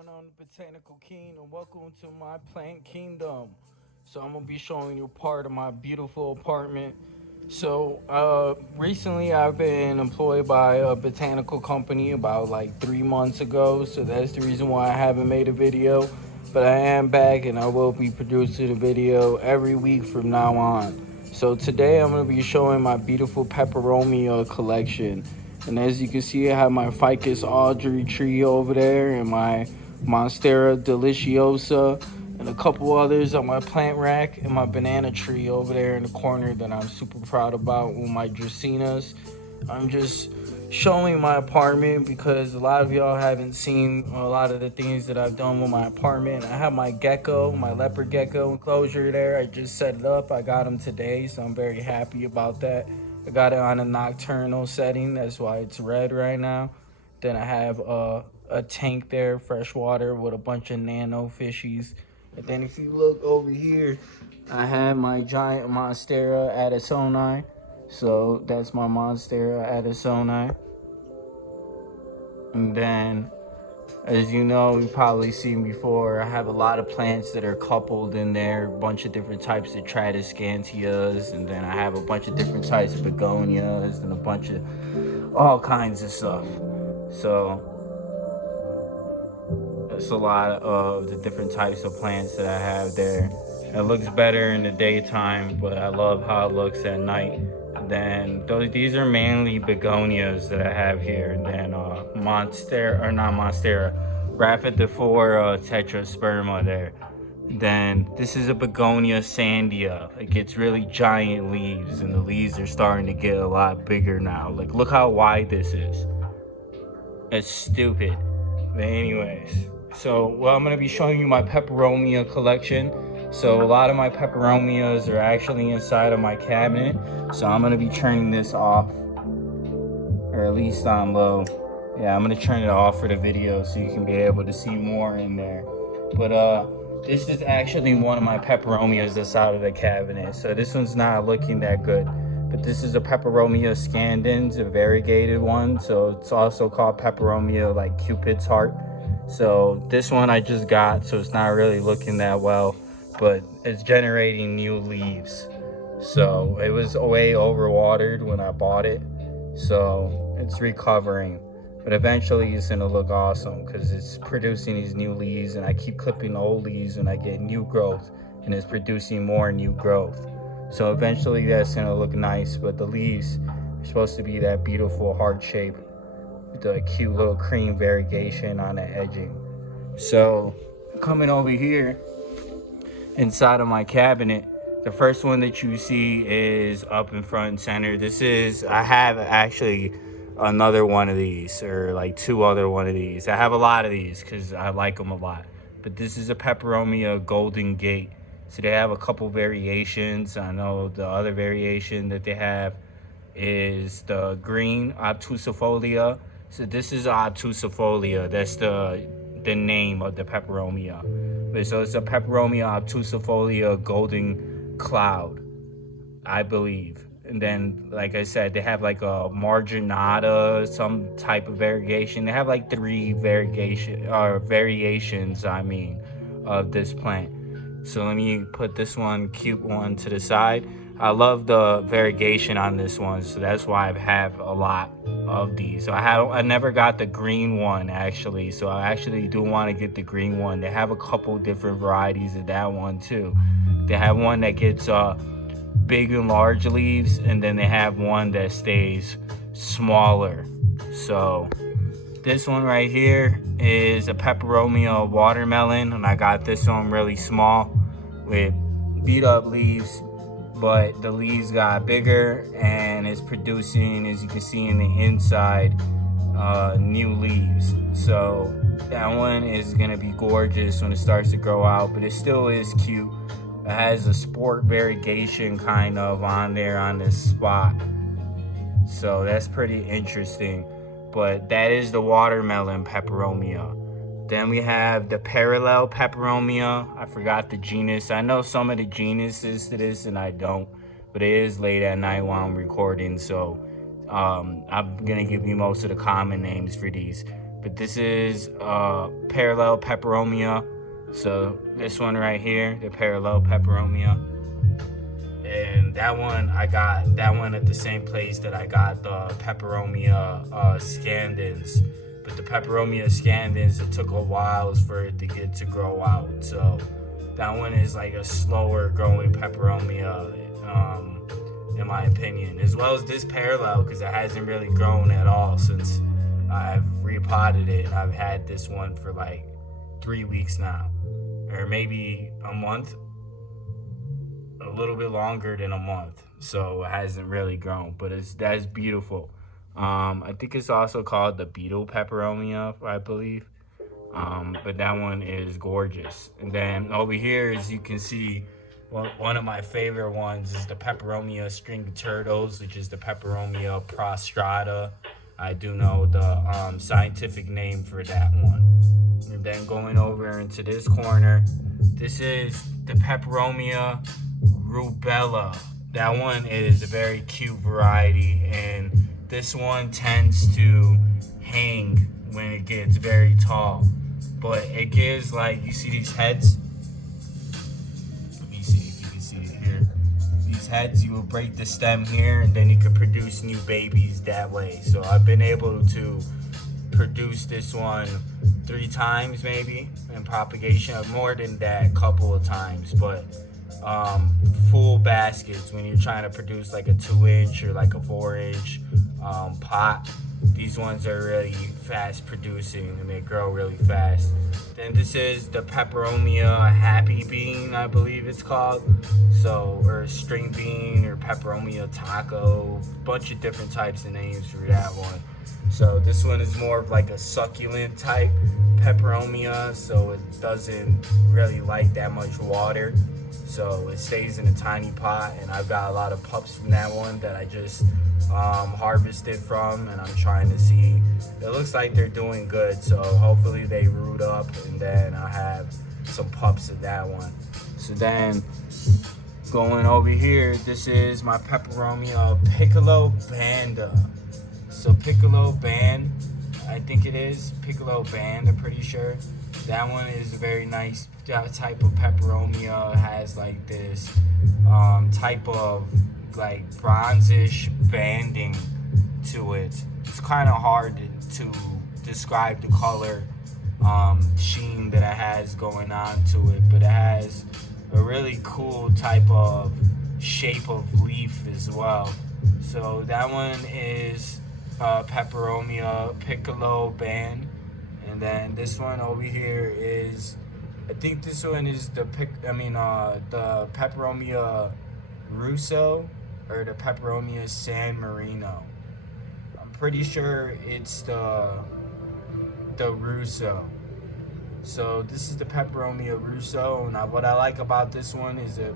going on, the Botanical Kingdom? Welcome to my plant kingdom. So I'm gonna be showing you part of my beautiful apartment. Recently I've been employed by a botanical company about like 3 months ago. So that's the reason why I haven't made a video. But I am back and I will be producing a video every week from now on. So today I'm gonna be showing my beautiful Peperomia collection. And as you can see, I have my Ficus Audrey tree over there and my Monstera Deliciosa and a couple others on my plant rack and my banana tree over there in the corner that I'm super proud about with my Dracaenas. I'm just showing my apartment because a lot of y'all haven't seen a lot of the things that I've done with my apartment. I have my gecko, my leopard gecko enclosure there. I just set it up. I got him today, so I'm very happy about that. I got it on a nocturnal setting. That's why it's red right now. Then I have a tank there, fresh water with a bunch of nano fishies. And then if you look over here, I have my giant Monstera Addisoni. So that's my Monstera Addisoni. And then, as you know, you've probably seen before, I have a lot of plants that are coupled in there, a bunch of different types of Tradescantias, and then I have a bunch of different types of begonias and a bunch of all kinds of stuff. So that's a lot of the different types of plants that I have there. It looks better in the daytime, but I love how it looks at night. These are mainly begonias that I have here. And then Raphidiflora tetrasperma there. Then this is a begonia sandia. It gets really giant leaves, and the leaves are starting to get a lot bigger now. Like, look how wide this is. It's stupid. But anyways, I'm gonna be showing you my Peperomia collection. So a lot of my Peperomias are actually inside of my cabinet. So I'm gonna be turning this off, or at least on low. Yeah, I'm gonna turn it off for the video so you can be able to see more in there. But this is actually one of my Peperomias that's out of the cabinet. So this one's not looking that good. But this is a Peperomia scandens, a variegated one. So it's also called Peperomia, like Cupid's heart. So this one I just got, so it's not really looking that well, but it's generating new leaves. So it was way overwatered when I bought it. So it's recovering. But eventually it's gonna look awesome because it's producing these new leaves, and I keep clipping old leaves and I get new growth, and it's producing more new growth. So eventually that's gonna look nice, but the leaves are supposed to be that beautiful heart shape with the cute little cream variegation on the edging. So coming over here inside of my cabinet, the first one that you see is up in front and center. I have actually another one of these, or like two other one of these. I have a lot of these because I like them a lot. But this is a Peperomia Golden Gate. So they have a couple variations. I know the other variation that they have is the green obtusifolia. So this is obtusifolia. That's the name of the Peperomia. So it's a Peperomia obtusifolia Golden Cloud, I believe. And then, like I said, they have like a marginata, some type of variegation. They have like three variations, of this plant. So let me put this cute one to the side. I love the variegation on this one, so that's why I have a lot of these. So I never got the green one actually, so I actually do want to get the green one. They have a couple different varieties of that one too. They have one that gets big and large leaves, and then they have one that stays smaller. So this one right here is a Peperomia watermelon, and I got this one really small with beat up leaves, but the leaves got bigger and it's producing, as you can see in the inside, new leaves. So that one is gonna be gorgeous when it starts to grow out, but it still is cute. It has a sport variegation kind of on there on this spot, so that's pretty interesting. But that is the watermelon Peperomia. Then we have the parallel Peperomia. I forgot the genus. I know some of the genuses to this and I don't, but it is late at night while I'm recording, so I'm gonna give you most of the common names for these. But this is parallel peperomia. So this one right here, the parallel peperomia. And that one, I got that one at the same place that I got the Peperomia scandens. But the Peperomia scandens, it took a while for it to get to grow out. So that one is like a slower growing Peperomia, in my opinion. As well as this parallel, because it hasn't really grown at all since I've repotted it. I've had this one for like 3 weeks now, or maybe a month. A little bit longer than a month, so it hasn't really grown, but that's beautiful. I think it's also called the beetle peperomia, I believe. But that one is gorgeous. And then over here, as you can see, one of my favorite ones is the Peperomia string turtles, which is the Peperomia prostrata. I do know the scientific name for that one. And then going over into this corner, this is the Peperomia rubella. That one is a very cute variety, and this one tends to hang when it gets very tall. But it gives, like, you see these heads? Let me see if you can see it here. These heads, you will break the stem here, and then you can produce new babies that way. So I've been able to produce this one 3 times maybe in propagation, more than that, a couple of times. But full baskets, when you're trying to produce like a 2-inch or like a 4-inch pot, these ones are really fast producing and they grow really fast. Then this is the Peperomia happy bean, I believe it's called. So, or string bean, or Peperomia taco, bunch of different types of names for that one. So this one is more of like a succulent type Peperomia, so it doesn't really like that much water. So it stays in a tiny pot, and I've got a lot of pups from that one that I just harvested from, and I'm trying to see. It looks like they're doing good, so hopefully they root up, and then I'll have some pups of that one. So then going over here, this is my Peperomia Piccolo Banda. So Piccolo Band, I think it is Piccolo Band, I'm pretty sure. That one is a very nice type of Peperomia. It has like this type of like bronzish banding to it. It's kind of hard to describe the color sheen that it has going on to it, but it has a really cool type of shape of leaf as well. So that one is Peperomia Piccolo Band. And then this one over here is, I think this one is the Peperomia Russo, or the Peperomia San Marino. I'm pretty sure it's the Russo. So this is the Peperomia Russo, and what I like about this one is it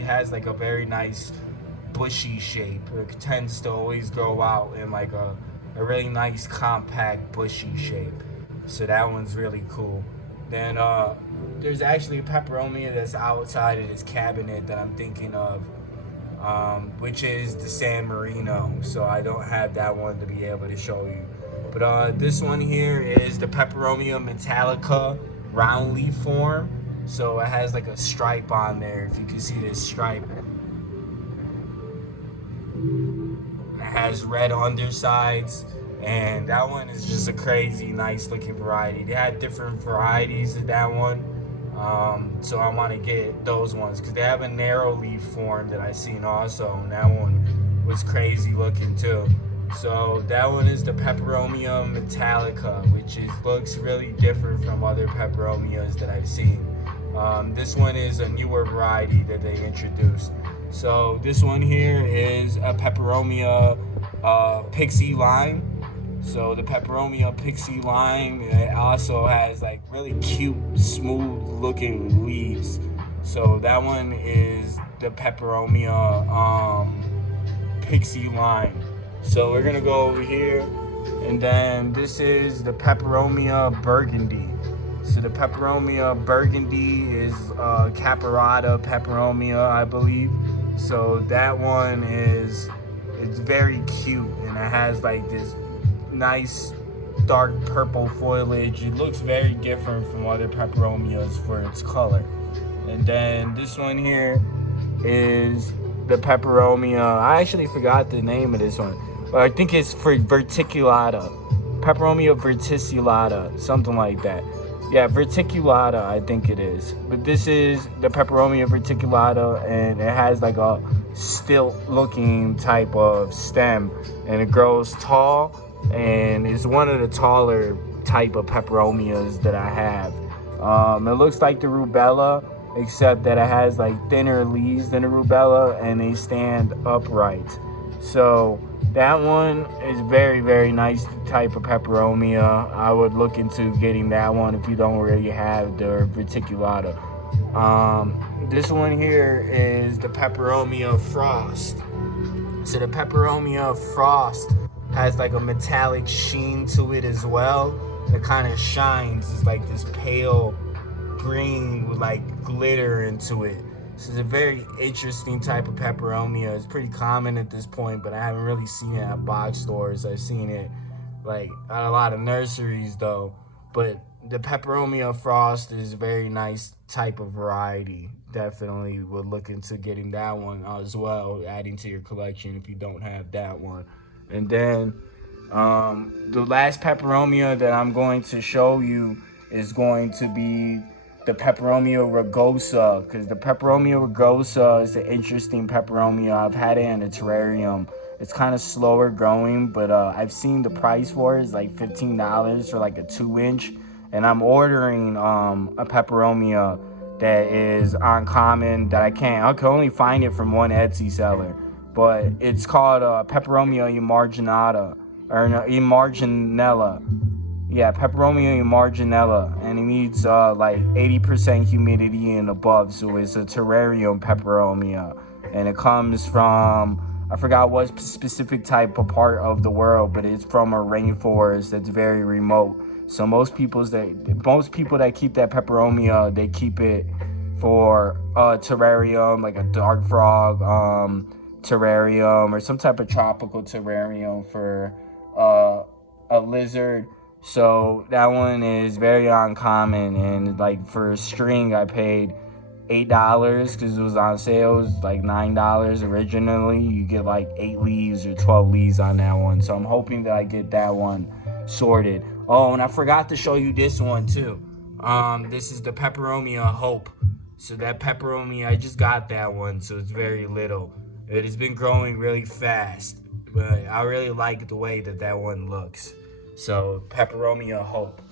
has like a very nice bushy shape. It tends to always grow out in like a really nice compact bushy shape. So that one's really cool. Then there's actually a Peperomia that's outside of this cabinet that I'm thinking of, which is the San Marino. So I don't have that one to be able to show you. But this one here is the Peperomia Metallica round leaf form. So it has like a stripe on there, if you can see this stripe. It has red undersides. And that one is just a crazy nice looking variety. They had different varieties of that one. So I want to get those ones because they have a narrow leaf form that I seen also, and that one was crazy looking too. So that one is the Peperomia Metallica, which looks really different from other Peperomias that I've seen. This one is a newer variety that they introduced. So this one here is a Peperomia Pixie Lime. So the Peperomia Pixie Lime, it also has like really cute, smooth looking leaves. So that one is the Peperomia Pixie Lime. So we're gonna go over here, and then this is the Peperomia Burgundy. So the Peperomia Burgundy is Caparata Peperomia, I believe. So that one it's very cute, and it has like this nice dark purple foliage. It looks very different from other peperomias for its color. And then this one here is the Peperomia. I actually forgot the name of this one, but I think it's for verticulata. Peperomia verticulata, something like that. Yeah, verticulata, I think it is. But this is the Peperomia verticulata, and it has like a stilt-looking type of stem, and it grows tall, and it's one of the taller type of peperomias that I have. It looks like the rubella, except that it has like thinner leaves than the rubella, and they stand upright. So that one is very, very nice type of peperomia. I would look into getting that one if you don't really have the verticulata. This one here is the Peperomia frost. So the Peperomia frost has like a metallic sheen to it as well. It kind of shines. It's like this pale green with like glitter into it. This is a very interesting type of peperomia. It's pretty common at this point, but I haven't really seen it at box stores. I've seen it like at a lot of nurseries though. But the Peperomia frost is a very nice type of variety. Definitely would look into getting that one as well, adding to your collection if you don't have that one. And then the last peperomia that I'm going to show you is going to be the Peperomia rugosa, because the Peperomia rugosa is an interesting peperomia. I've had it in a terrarium. It's kind of slower growing, but I've seen the price for it is like $15 for like a 2-inch, and I'm ordering a peperomia that is uncommon that I can only find it from one Etsy seller, but it's called Peperomia emarginata, or no, emarginella. Yeah, Peperomia emarginella, and it needs like 80% humidity and above, so it's a terrarium peperomia, and it comes from, I forgot what specific type of part of the world, but it's from a rainforest that's very remote. So most people that keep that peperomia, they keep it for a terrarium, like a dark frog terrarium, or some type of tropical terrarium for a lizard. So that one is very uncommon, and like for a string I paid $8 because it was on sale. It was like $9 originally. You get like 8 leaves or 12 leaves on that one, so I'm hoping that I get that one sorted. Oh, and I forgot to show you this one too. This is the Peperomia Hope. So that peperomia, I just got that one, so it's very little. It has been growing really fast, but I really like the way that one looks. So Peperomia Hope.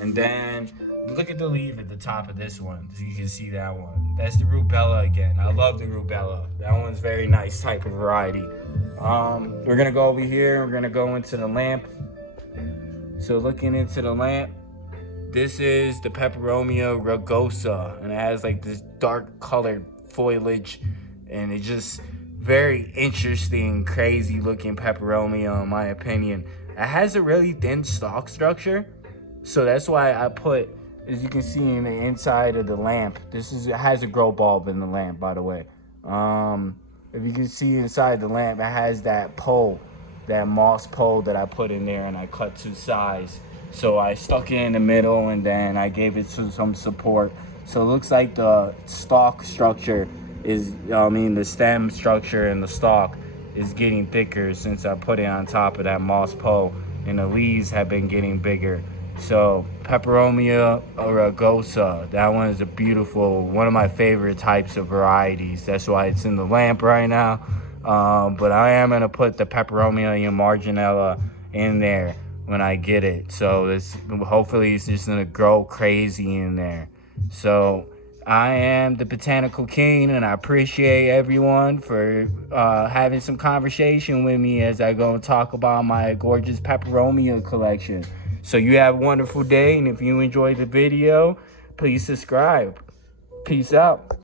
And then look at the leaf at the top of this one, so you can see that one. That's the rubella again. I love the rubella. That one's very nice type of variety. We're gonna go over here. We're gonna go into the lamp. So looking into the lamp, this is the Peperomia rugosa, and it has like this dark colored foliage, and it's just very interesting, crazy looking peperomia in my opinion. It has a really thin stalk structure, so that's why I put, as you can see in the inside of the lamp, it has a grow bulb in the lamp, by the way. If you can see inside the lamp, it has that pole, that moss pole that I put in there, and I cut to size. So I stuck it in the middle, and then I gave it some support. So it looks like the stalk structure is, the stem structure and the stalk is getting thicker since I put it on top of that moss pole, and the leaves have been getting bigger. So Peperomia rugosa, that one is a beautiful, one of my favorite types of varieties. That's why it's in the lamp right now. But I am gonna put the Peperomia emarginella in there when I get it. So hopefully it's just gonna grow crazy in there. So I am the Botanical King, and I appreciate everyone for having some conversation with me as I go and talk about my gorgeous Peperomia collection. So you have a wonderful day, and if you enjoyed the video, please subscribe. Peace out.